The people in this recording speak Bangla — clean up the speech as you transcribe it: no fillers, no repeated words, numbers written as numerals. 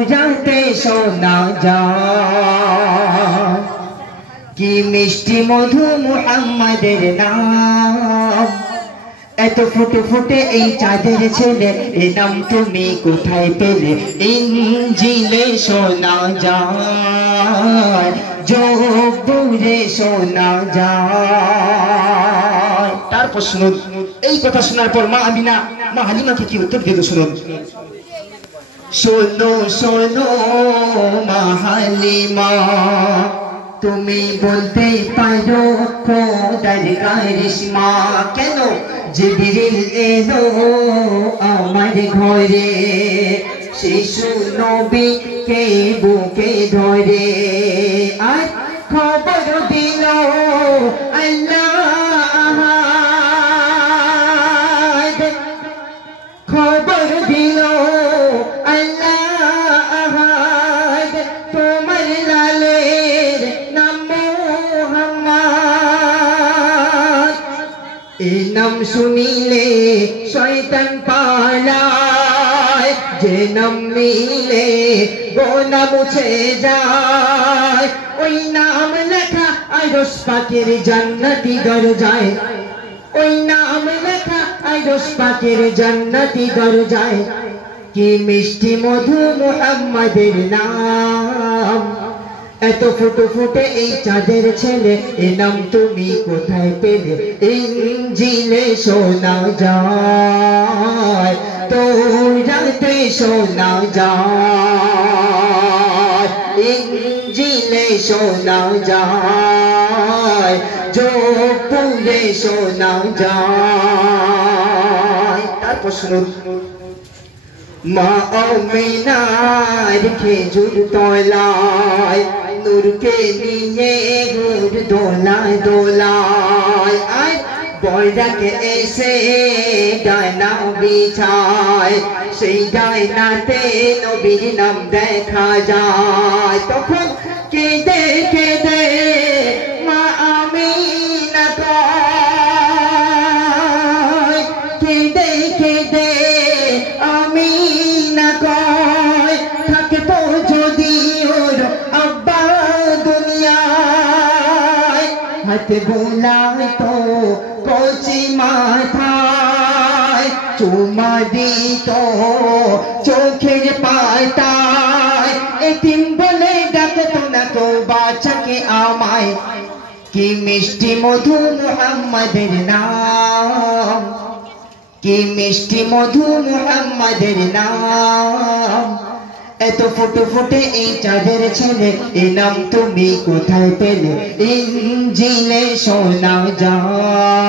जाते शोना যায় কি মিষ্টি মধু মুহাম্মাদের নাম। এত ফুটে ফুটে এই চাঁদের ছেলে, এ নাম তুমি কোথায় পেলে? ইনজিলে শোনা যায়, জবুরে শোনা যায়। তারপর শুনুন, এই কথা শোনার পর মা আমিনা মা হালিমাকে কি উত্তর দিল শুনুন। শোনো শোনো মা হালিমা, তুমি বলতে পারো খোদার কারিশমা। কেন? জিবরিল এলো আমার ঘরে, শিশু নবীকে বুকে ধরে, আর খবর দিল আল্লাহ, খবর দিল আল্লাহ, তোমার লালের নাম মুহাম্মদ। এই নাম শুনিলে শয়তান পালায়, যে নাম নিলে গোনাহ মুছে যায়। ওই নাম লেখা আরশ পাকের জান্নাতি দরজায়, ওই নাম লেখা আরশ পাকের জান্নাতি দরজায়। কি মিষ্টি মধু মুহাম্মাদের নাম। এত ফুটে ফুটে এই চাঁদের ছেলে, এ নাম তুমি কোথায় পেলে? ইনজিলে শোনা যায়, তাওরাতে শোনা যায়, ইনজিলে শোনা যায়, জবুরে শোনা যায়। তারপর শুনুন, মা আমিনার খেজুর তলায় নূরকে নিয়ে ঘুর দোলায় দোলায়, আর বয়রাকে এসে ডানা বিছায়, সেই ডানাতে নবীর নাম দেখা যায়। তখন কেঁদে কেঁদে মা আমিনা কয়, কেঁদে কেঁদে আমিনা কয়, থাকতো যদি ওর আব্বা দুনিয়ায়, হাতে বোলাতো কচি মাথায়, চুমা দিত চোখের পাতায়, এতিম বলে ডাকতো না তো বাচ্চাকে আমায়। কি মিষ্টি মধু মুহাম্মাদের নাম, কি মিষ্টি মধু মুহাম্মাদের নাম। এত ফুটে ফুটে এই চাঁদের ছেলে, এ নাম তুমি কোথায় পেলে? ইনজিলে শোনা যায়।